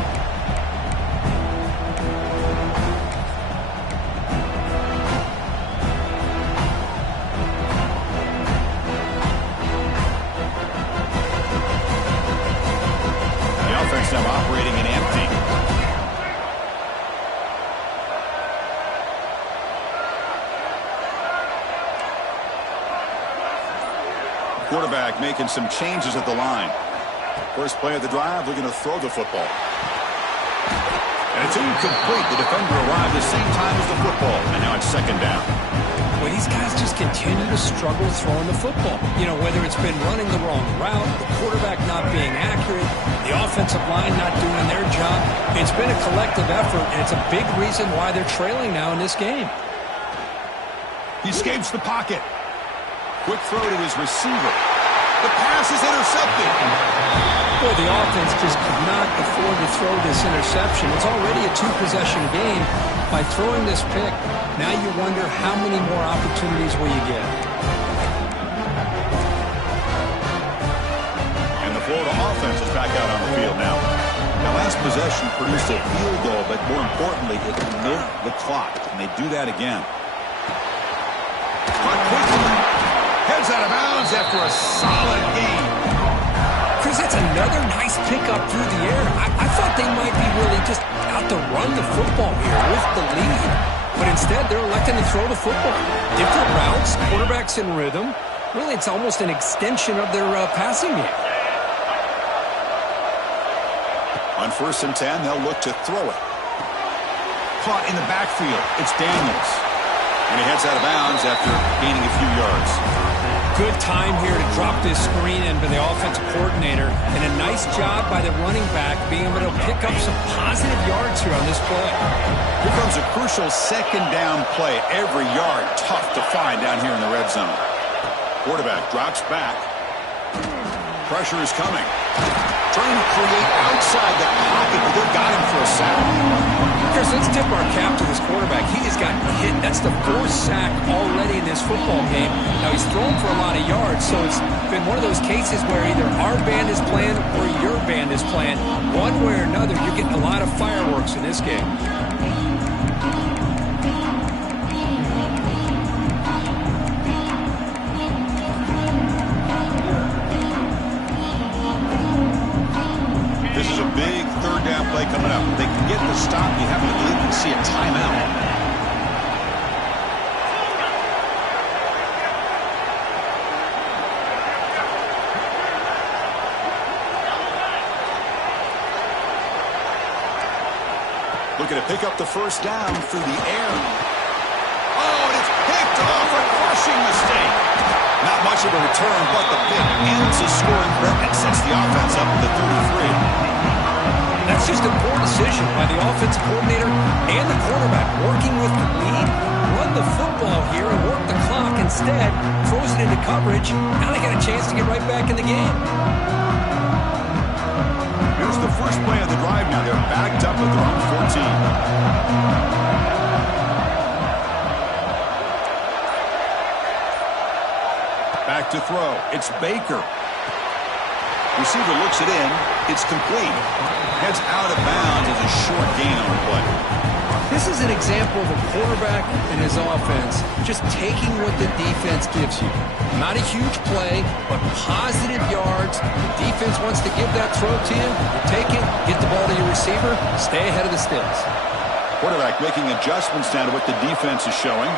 The offense now operating in empty. Quarterback making some changes at the line. First play of the drive, looking to throw the football. And it's incomplete. The defender arrived the same time as the football. And now it's 2nd down. Well, these guys just continue to struggle throwing the football. You know, whether it's been running the wrong route, the quarterback not being accurate, the offensive line not doing their job. It's been a collective effort, and it's a big reason why they're trailing now in this game. He escapes the pocket. Quick throw to his receiver. The pass is intercepted. Boy, the offense just could not afford to throw this interception. It's already a 2-possession game. By throwing this pick, now you wonder how many more opportunities will you get. And the Florida offense is back out on the field now. Now, last possession produced a field goal, but more importantly, it milked the clock. And they do that again. Caught quickly. Heads out of bounds after a solid game. Chris, that's another nice pickup through the air. I thought they might be really just out to run the football here with the lead. But instead, they're electing to throw the football. Different routes, quarterbacks in rhythm. Really, it's almost an extension of their passing game. On 1st and 10, they'll look to throw it. Caught in the backfield. It's Daniels. And he heads out of bounds after gaining a few yards. Good time here to drop this screen in by the offensive coordinator. And a nice job by the running back being able to pick up some positive yards here on this play. Here comes a crucial 2nd down play. Every yard tough to find down here in the red zone. Quarterback drops back. Pressure is coming. Trying to create outside the pocket, but they got him for a sack. Chris, let's tip our cap to this quarterback. He has gotten hit. That's the 4th sack already in this football game. Now, he's thrown for a lot of yards, so it's been one of those cases where either our band is playing or your band is playing. One way or another, you're getting a lot of fireworks in this game. This is a big 3rd down play coming up. If they can get the stop, you have to believe you see a timeout. Looking to pick up the 1st down through the air. Oh, and it's picked off. A crushing mistake. Not much of a return, but the pick ends the scoring threat and sets the offense up at the 33. That's just a poor decision by the offensive coordinator and the quarterback. Working with the lead, run the football here and work the clock. Instead, throws it into coverage. Now they got a chance to get right back in the game. Here's the first play of the drive now. They're backed up at their own 14. Back to throw. It's Baker. Receiver looks it in. It's complete. Heads out of bounds as a short gain on the play. This is an example of a quarterback and his offense just taking what the defense gives you. Not a huge play, but positive yards. The defense wants to give that throw to you. You take it, get the ball to your receiver, stay ahead of the sticks. Quarterback making adjustments now to what the defense is showing.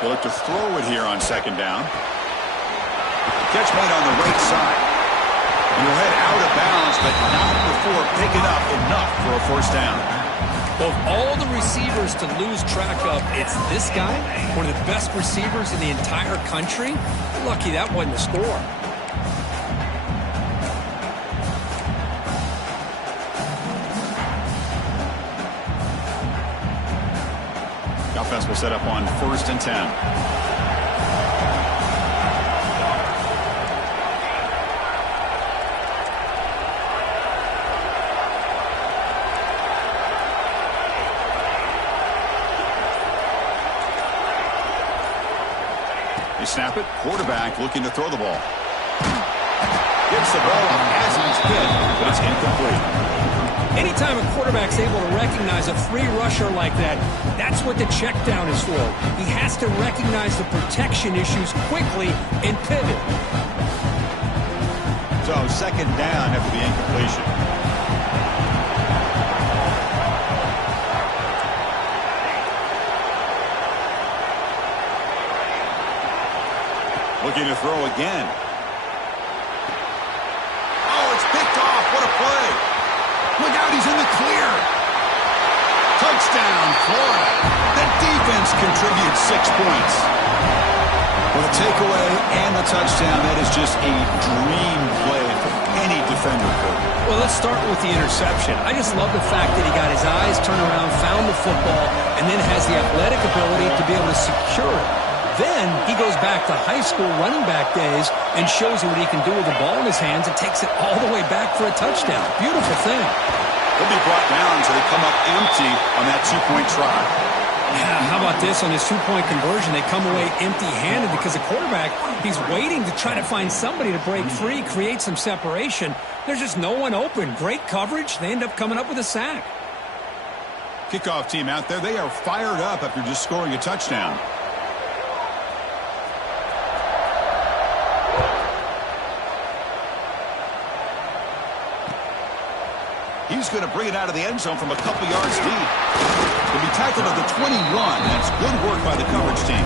He'll look to throw it here on second down. Catch made on the right side. And he'll head out of bounds, but not before picking up enough for a first down. Of all the receivers to lose track of, it's this guy, one of the best receivers in the entire country. Lucky that wasn't a score. The offense will set up on 1st and 10. They snap it. Quarterback looking to throw the ball. Gets the ball off as he's hit, but it's incomplete. Anytime a quarterback's able to recognize a free rusher like that, that's what the check down is for. He has to recognize the protection issues quickly and pivot. So second down after the incompletion. Looking to throw again. Oh, it's picked off. What a play. Look out, he's in the clear. Touchdown, Florida. The defense contributes 6 points. With a takeaway and the touchdown, that is just a dream play for any defender. Well, let's start with the interception. I just love the fact that he got his eyes turned around, found the football, and then has the athletic ability to be able to secure it. Then he goes back to high school running back days and shows you what he can do with the ball in his hands and takes it all the way back for a touchdown. Beautiful thing. He'll be brought down until they come up empty on that two-point try. Yeah, how about this on his two-point conversion? They come away empty-handed because the quarterback, he's waiting to try to find somebody to break free, create some separation. There's just no one open. Great coverage. They end up coming up with a sack. Kickoff team out there, they are fired up after just scoring a touchdown. He's going to bring it out of the end zone from a couple yards deep. He'll be tackled at the 21. That's good work by the coverage team.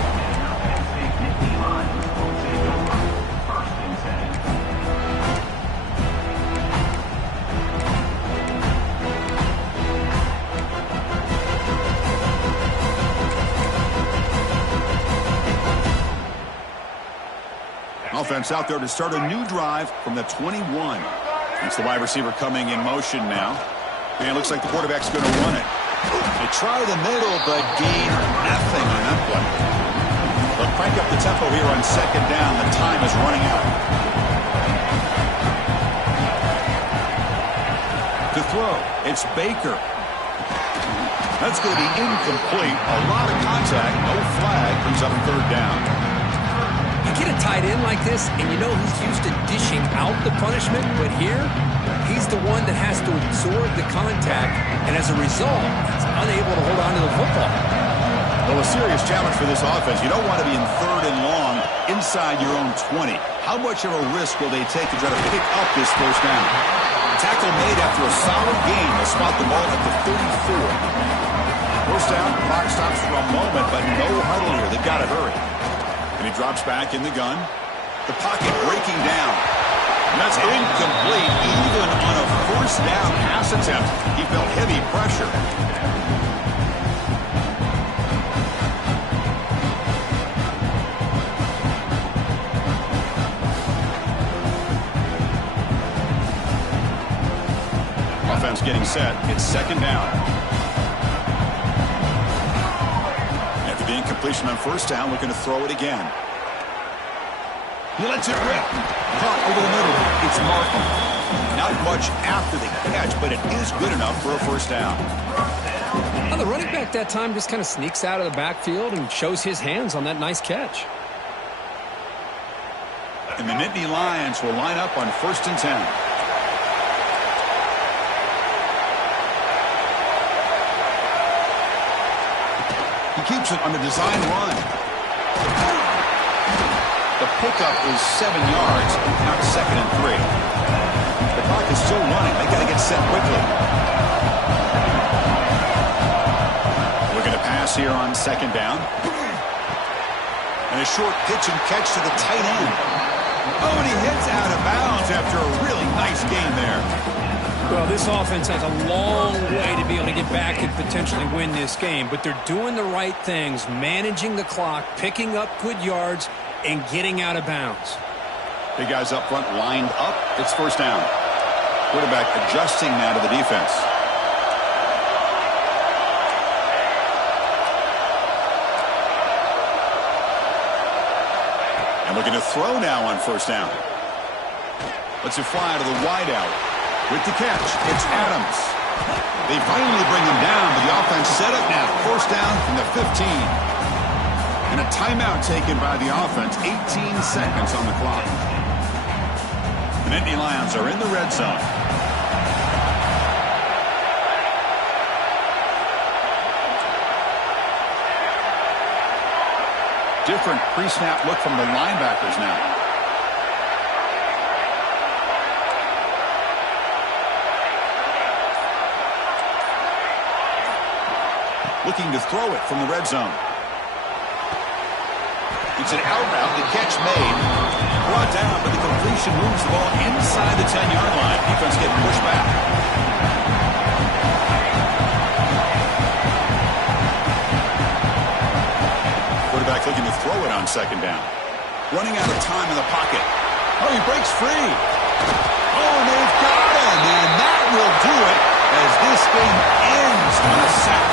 Offense out there to start a new drive from the 21. It's the wide receiver coming in motion now. And it looks like the quarterback's going to run it. They try the middle, but gain nothing on that play. They'll crank up the tempo here on second down. The time is running out. To throw, it's Baker. That's going to be incomplete. A lot of contact, no flag. Brings up third down. You get a tight end like this, and you know he's used to dishing out the punishment, but here, he's the one that has to absorb the contact, and as a result, he's unable to hold on to the football. Well, a serious challenge for this offense. You don't want to be in third and long inside your own 20. How much of a risk will they take to try to pick up this first down? Tackle made after a solid gain. They'll spot the ball at the 34. First down, clock stops for a moment, but no huddle here. They've got to hurry. And he drops back in the gun. The pocket breaking down. And that's incomplete. Even on a first down pass attempt, he felt heavy pressure. Offense getting set. It's second down. After the incompletion on first down, looking to throw it again. He lets it rip. Caught over the middle. It's Markham. Not much after the catch, but it is good enough for a first down. Well, the running back that time just kind of sneaks out of the backfield and shows his hands on that nice catch. And the Nittany Lions will line up on 1st and 10. He keeps it on the design run. The pickup is 7 yards, now 2nd and 3. The clock is still running. They got to get set quickly. We're going to pass here on 2nd down. And a short pitch and catch to the tight end. Oh, and he hits out of bounds after a really nice game there. Well, this offense has a long way to be able to get back and potentially win this game, but they're doing the right things, managing the clock, picking up good yards, and getting out of bounds. Big guys up front lined up. It's 1st down. Quarterback adjusting now to the defense. And looking to throw now on 1st down. Lets it fly to the wideout. With the catch, it's Adams. They finally bring him down, but the offense set up now. 1st down from the 15. And a timeout taken by the offense. 18 seconds on the clock. The Nittany Lions are in the red zone. Different pre-snap look from the linebackers now. Looking to throw it from the red zone. It's an out route. The catch made. Brought down, but the completion moves the ball inside the 10-yard line. Defense getting pushed back. Quarterback looking to throw it on 2nd down. Running out of time in the pocket. Oh, he breaks free. Oh, and they've got him. And that will do it as this game ends on a sack.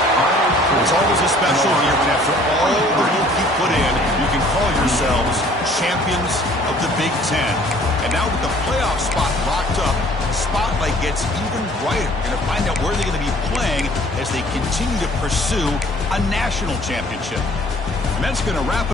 It's always a special year when after all the work you put in, you can call yourselves champions of the Big Ten. And now with the playoff spot locked up, spotlight gets even brighter. You're going to find out where they're going to be playing as they continue to pursue a national championship. And that's going to wrap it.